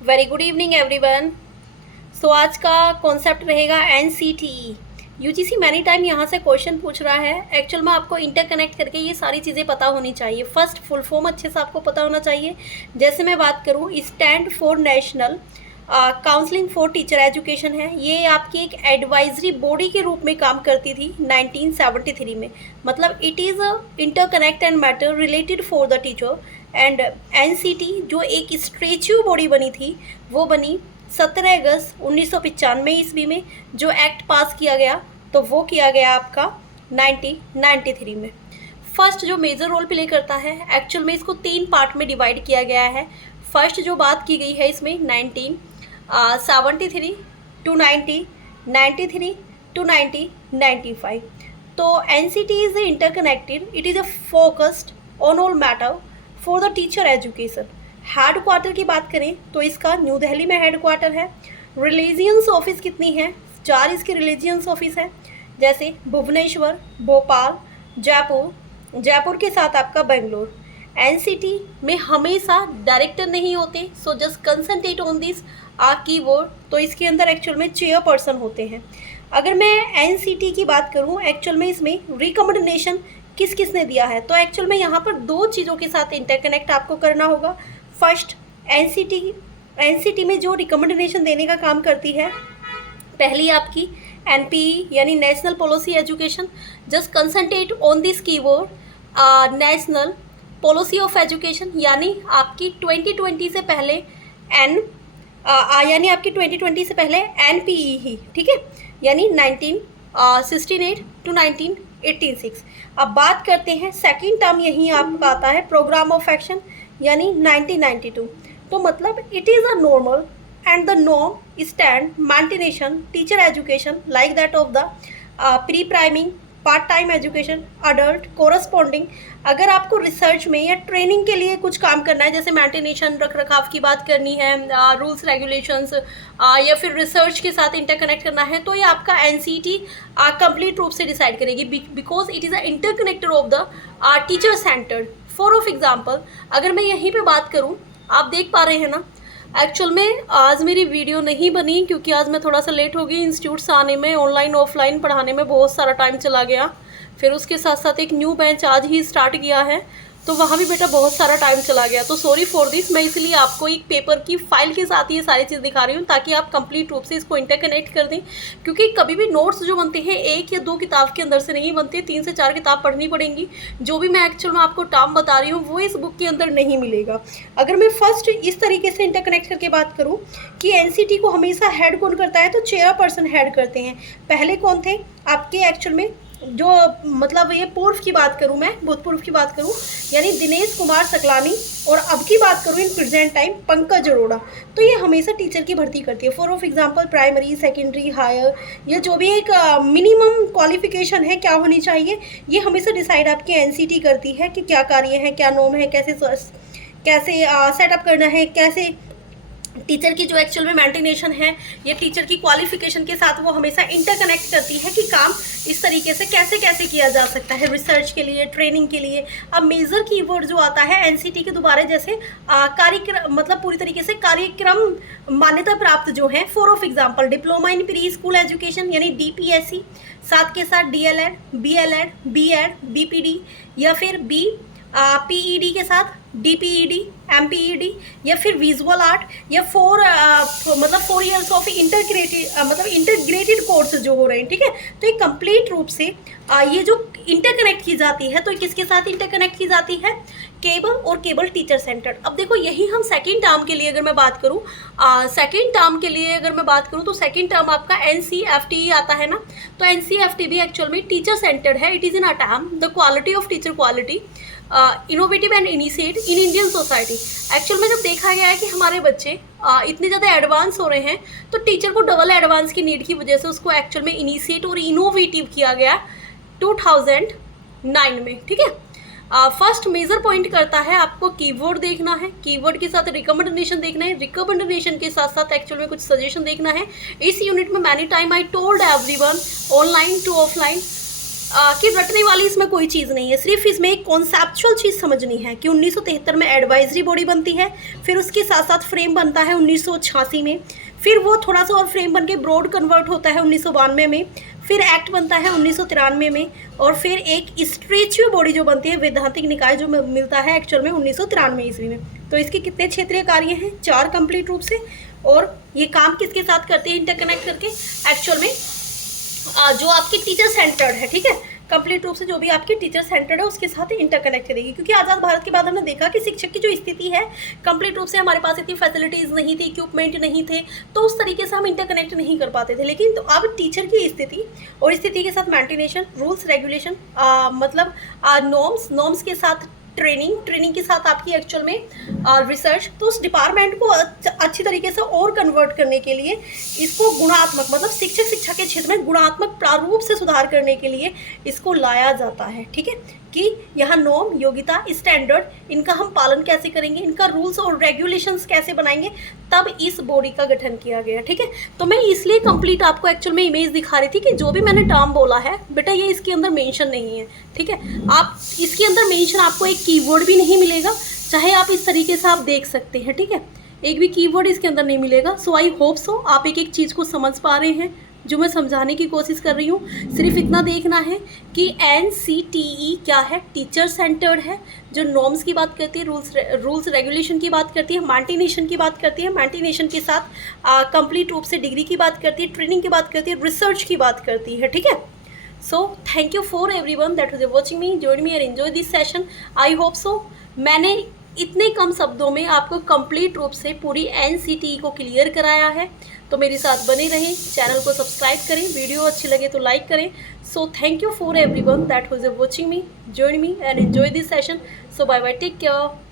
Very good evening everyone. So आज का concept रहेगा NCTE। यूजीसी मैनी टाइम यहाँ से क्वेश्चन पूछ रहा है। एक्चुअल में आपको इंटरकनेक्ट करके ये सारी चीज़ें पता होनी चाहिए। फर्स्ट फुल फॉर्म अच्छे से आपको पता होना चाहिए। जैसे मैं बात करूँ, stand for national counselling for teacher education है। ये आपकी एक एडवाइजरी बॉडी के रूप में काम करती थी 1973 में। मतलब it is interconnect and matter related for the teacher. And NCT जो एक स्ट्रेच्यू बॉडी बनी थी, वो बनी 17 अगस्त 1995 ईस्वी में। जो एक्ट पास किया गया तो वो किया गया आपका 1993 में। फर्स्ट जो मेजर रोल प्ले करता है, एक्चुअल में इसको 3 पार्ट में डिवाइड किया गया है। फर्स्ट जो बात की गई है इसमें 1973 टू 90, 93 टू 1995। तो NCT is interconnected, it is a focused on all matter for the teacher education. Head quarter की बात करें तो इसका न्यू दिल्ली में हेड क्वार्टर है। रिलीजियंस ऑफिस कितनी है? 4 इसकी रिलीजियंस ऑफिस है, जैसे भुवनेश्वर, भोपाल, जयपुर के साथ आपका बेंगलोर। NCT में हमेशा डायरेक्टर नहीं होते, so just concentrate on this keyword. तो इसके अंदर एक्चुअल में चेयरपर्सन होते हैं। अगर मैं NCT की बात करूं, एक्चुअल में इसमें रिकमेंडेशन किस किस ने दिया है, तो एक्चुअल में यहाँ पर 2 चीज़ों के साथ इंटरकनेक्ट आपको करना होगा। फर्स्ट, NCT में जो रिकमेंडेशन देने का काम करती है, पहली आपकी NPE यानी national policy education. Just concentrate on this keyword, national policy of education, यानी आपकी 2020 से पहले यानी आपकी 2020 से पहले NPE ही, ठीक है, यानी 1968 टू 1986। अब बात करते हैं सेकंड टर्म, यही आपका आता है प्रोग्राम ऑफ एक्शन, यानी 1992। तो मतलब it is a normal and the norm stand maintenance teacher education like that of the pre priming, part time education, adult, corresponding. अगर आपको रिसर्च में या ट्रेनिंग के लिए कुछ काम करना है, जैसे मेंटेनेशन, रख रखाव की बात करनी है, रूल्स रेगुलेशंस, या फिर रिसर्च के साथ इंटरकनेक्ट करना है, तो ये आपका NCT कंप्लीट रूप से डिसाइड करेगी, because it is a interconnector of the teacher centred. For of example, अगर मैं यहीं पे बात करूँ, आप देख पा रहे हैं ना, एक्चुअल में आज मेरी वीडियो नहीं बनी क्योंकि आज मैं थोड़ा सा लेट हो गई। इंस्टीट्यूट से आने में, ऑनलाइन ऑफलाइन पढ़ाने में बहुत सारा टाइम चला गया। फिर उसके साथ साथ एक न्यू बैच आज ही स्टार्ट किया है, तो वहाँ भी बेटा बहुत सारा टाइम चला गया। तो सॉरी फॉर दिस। मैं इसलिए आपको एक पेपर की फाइल के साथ ये सारी चीज़ दिखा रही हूँ, ताकि आप कंप्लीट रूप से इसको इंटरकनेक्ट कर दें। क्योंकि कभी भी नोट्स जो बनते हैं 1 या 2 किताब के अंदर से नहीं बनते, 3 से 4 किताब पढ़नी पड़ेंगी। जो भी मैं एक्चुअल में आपको टर्म बता रही हूँ वो इस बुक के अंदर नहीं मिलेगा। अगर मैं फर्स्ट इस तरीके से इंटरकनेक्ट करके बात करूँ कि NCT को हमेशा हेड कौन करता है, तो चेयरपर्सन हेड करते हैं। पहले कौन थे आपके एक्चुअल में, जो मतलब ये पूर्व की बात करूं, मैं भूतपूर्व की बात करूं, यानी दिनेश कुमार सकलानी, और अब की बात करूं in present time Pankaj Arora. तो ये हमेशा टीचर की भर्ती करती है। For of example primary, secondary, higher, या जो भी एक मिनिमम क्वालिफिकेशन है क्या होनी चाहिए, ये हमेशा डिसाइड आपकी NCT करती है कि क्या कार्य है, क्या नॉर्म है, कैसे सेटअप करना है, कैसे टीचर की जो एक्चुअल में मेंटेनेशन है, ये टीचर की क्वालिफिकेशन के साथ वो हमेशा इंटरकनेक्ट करती है कि काम इस तरीके से कैसे कैसे किया जा सकता है रिसर्च के लिए, ट्रेनिंग के लिए। अब मेजर कीवर्ड जो आता है NCT के दोबारा, जैसे कार्यक्रम, मतलब पूरी तरीके से कार्यक्रम मान्यता प्राप्त जो है। For of example diploma in pre school education यानी DPSC, साथ के साथ DLED, BLED, B.Ed, BPD, या फिर PED के साथ DPED, MPED, या फिर विजुअल आर्ट, या 4 ईयर्स ऑफ इंटरग्रेटेड कोर्स जो हो रहे हैं, ठीक है। तो ये कंप्लीट रूप से ये जो इंटरकनेक्ट की जाती है, तो किसके साथ इंटरकनेक्ट की जाती है? केबल और केबल टीचर सेंटर। अब देखो, यही हम सेकेंड टर्म के लिए अगर मैं बात करूँ, तो सेकेंड टर्म आपका NCFT आता है ना। तो NCFT भी एक्चुअल में टीचर सेंटर्ड है। It is in a term the quality of teacher quality innovative and initiate in Indian society. Actual में जब देखा गया है कि हमारे बच्चे इतने ज़्यादा एडवांस हो रहे हैं, तो टीचर को डबल एडवांस की नीड की वजह से उसको एक्चुअल में इनिशिएट और इनोवेटिव किया गया 2009 में, ठीक है। फर्स्ट मेजर पॉइंट करता है, आपको कीवर्ड देखना है, कीवर्ड के साथ रिकमेंडेशन देखना है, रिकमेंडेशन के साथ साथ एक्चुअल में कुछ सजेशन देखना है। इस यूनिट में many time I told everyone, online to offline, कि रटने वाली इसमें कोई चीज़ नहीं है, सिर्फ इसमें एक कॉन्सेप्चुअल चीज़ समझनी है कि 1973 में एडवाइजरी बॉडी बनती है, फिर उसके साथ साथ फ्रेम बनता है 1986 में, फिर वो थोड़ा सा और फ्रेम बन के ब्रॉड कन्वर्ट होता है 1992 में, फिर एक्ट बनता है 1993 में, और फिर एक स्ट्रेचुअल बॉडी जो बनती है वैधांतिक निकाय जो मिलता है एक्चुअल में 1993 ईस्वी में। तो इसके कितने क्षेत्रीय कार्य हैं? 4 कंप्लीट रूप से। और ये काम किसके साथ करते हैं इंटरकनेक्ट करके? एक्चुअल में जो आपकी टीचर सेंटर्ड है, ठीक है, कंप्लीट रूप से जो भी आपकी टीचर सेंटर्ड है उसके साथ इंटरकनेक्ट करेगी। क्योंकि आज़ाद भारत के बाद हमने देखा कि शिक्षक की जो स्थिति है कंप्लीट रूप से हमारे पास इतनी फैसिलिटीज़ नहीं थी, इक्विपमेंट नहीं थे, तो उस तरीके से हम इंटरकनेक्ट नहीं कर पाते थे। लेकिन तो अब टीचर की स्थिति और स्थिति के साथ मेंटेनेशन, रूल्स रेगुलेशन, मतलब नॉर्म्स के साथ ट्रेनिंग के साथ आपकी एक्चुअल में रिसर्च, तो उस डिपार्टमेंट को अच्छी तरीके से और कन्वर्ट करने के लिए इसको गुणात्मक, मतलब शिक्षक शिक्षा के क्षेत्र में गुणात्मक प्रारूप से सुधार करने के लिए इसको लाया जाता है। ठीक है, कि यहाँ नॉर्म, योग्यता, स्टैंडर्ड, इनका हम पालन कैसे करेंगे, इनका रूल्स और रेगुलेशंस कैसे बनाएंगे, तब इस बॉडी का गठन किया गया। ठीक है, तो मैं इसलिए कंप्लीट आपको एक्चुअल में इमेज दिखा रही थी कि जो भी मैंने टर्म बोला है बेटा ये इसके अंदर मेंशन नहीं है। ठीक है, आप इसके अंदर मेंशन आपको एक कीवर्ड भी नहीं मिलेगा, चाहे आप इस तरीके से आप देख सकते हैं। ठीक है, एक भी कीवर्ड इसके अंदर नहीं मिलेगा। सो आई होप सो आप एक एक चीज़ को समझ पा रहे हैं जो मैं समझाने की कोशिश कर रही हूँ। सिर्फ इतना देखना है कि NCTE क्या है, टीचर सेंटर्ड है, जो नॉर्म्स की बात करती है, रूल्स रेगुलेशन की बात करती है, मेंटेनेशन की बात करती है, मेंटेनेशन के साथ कंप्लीट रूप से डिग्री की बात करती है, ट्रेनिंग की बात करती है, रिसर्च की बात करती है। ठीक है, सो thank you for everyone that was watching me, join me and enjoy this session. I hope so मैंने इतने कम शब्दों में आपको कंप्लीट रूप से पूरी NCTE को क्लियर कराया है। तो मेरे साथ बने रहें, चैनल को सब्सक्राइब करें, वीडियो अच्छी लगे तो लाइक करें। So thank you for everyone that was watching me, join me and enjoy this session. So bye bye, take care.